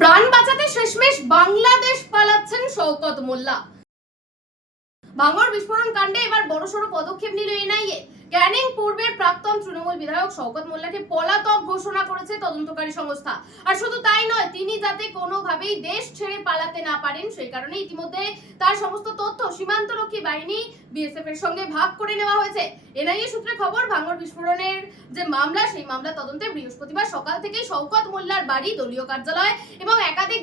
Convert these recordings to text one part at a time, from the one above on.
প্রাণ বাঁচাতে শেষমেশ বাংলাদেশ পালাচ্ছেন শওকত মোল্লা। ভাঙড় বিস্ফোরণ কাণ্ডে এবার বড়সড় পদক্ষেপ নিল এনআইএ। ক্যানিং পূর্বের প্রাক্তন তৃণমূল বিধায়ক শওকত মোল্লাকে পলাতক ঘোষণা করেছে তদন্তকারী সংস্থা। আর শুধু তাই নয়, তিনি যাতে কোনোভাবেই দেশ ছেড়ে পালাতে না পারেন সেই কারণে ইতিমধ্যে তার সমস্ত তথ্য সীমান্তরক্ষী বাহিনী বিএসএফ এর সঙ্গে ভাগ করে নেওয়া হয়েছে। এনআইএ সূত্রে খবর, ভাঙড় বিস্ফোরণের যে মামলা, সেই মামলা তদন্তে বৃহস্পতিবার সকাল থেকেই শওকত মোল্লার বাড়ি, দলীয় কার্যালয় এবং একাধিক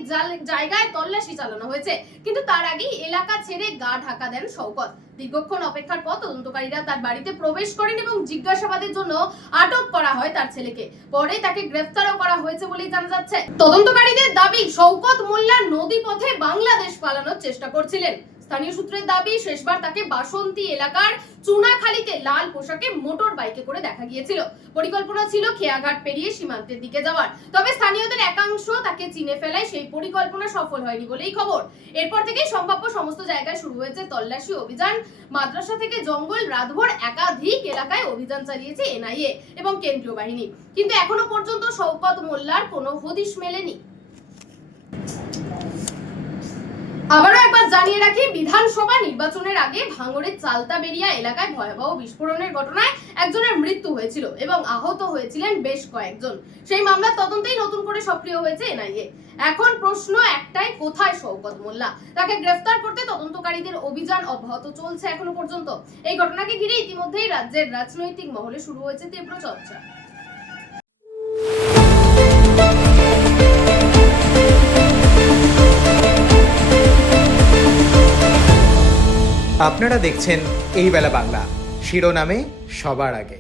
জায়গায় তল্লাশি চালানো হয়েছে। কিন্তু তার আগেই এলাকা ছেড়ে গা ঢাকা দেন শওকত। দীর্ঘক্ষণ অপেক্ষার পর তদন্তকারীরা তার বাড়িতে প্রবেশ করেন এবং জিজ্ঞাসাবাদের জন্য আটক করা হয় তার ছেলেকে। পরে তাকে গ্রেফতারও করা হয়েছে বলেই জানা যাচ্ছে। তদন্তকারীদের দাবি, শওকত মোল্লা নদীপথে বাংলাদেশ পালানোর চেষ্টা করছিলেন। স্থানীয় সূত্রের দাবি, শেষবার তাকে বাসন্তী এলাকার চুনাখালীতে লাল পোশাকে মোটর বাইকে করে দেখা গিয়েছিল। পরিকল্পনা ছিল খেয়াঘাট পেরিয়ে সীমান্তের দিকে যাওয়ার। তবে স্থানীয়দের একাংশ তাকে চিনে ফেলায় সেই পরিকল্পনা সফল হয়নি বলেই খবর। এরপর থেকেই সম্ভাব্য সমস্ত জায়গায় শুরু হয়েছে তল্লাশি অভিযান। মাদ্রাসা থেকে জঙ্গল, রাতভর একাধিক এলাকায় অভিযান চালিয়েছে এনআইএ এবং কেন্দ্রীয় বাহিনী। কিন্তু এখনো পর্যন্ত শওকত মোল্লার কোনো হদিশ মেলেনি। আবারও একবার জানিয়ে রাখি, বিধানসভা নির্বাচনের আগে ভাঙড়ের চালতাবেরিয়া এলাকায় ভয়াবহ বিস্ফোরণের ঘটনায় একজনের মৃত্যু হয়েছিল এবং আহত হয়েছিলেন বেশ কয়েকজন। সেই মামলার তদন্তেই নতুন করে সক্রিয় হয়েছে এনআইএ। এখন প্রশ্ন একটাই, কোথায় শওকত মোল্লা? তাকে গ্রেফতার করতে তদন্তকারীদের অভিযান অব্যাহত চলছে এখনো পর্যন্ত। এই ঘটনাকে ঘিরে ইতিমধ্যেই রাজ্যের রাজনৈতিক মহলে শুরু হয়েছে তীব্র চর্চা। আপনারা দেখছেন এই বেলা বাংলা, শিরোনামে সবার আগে।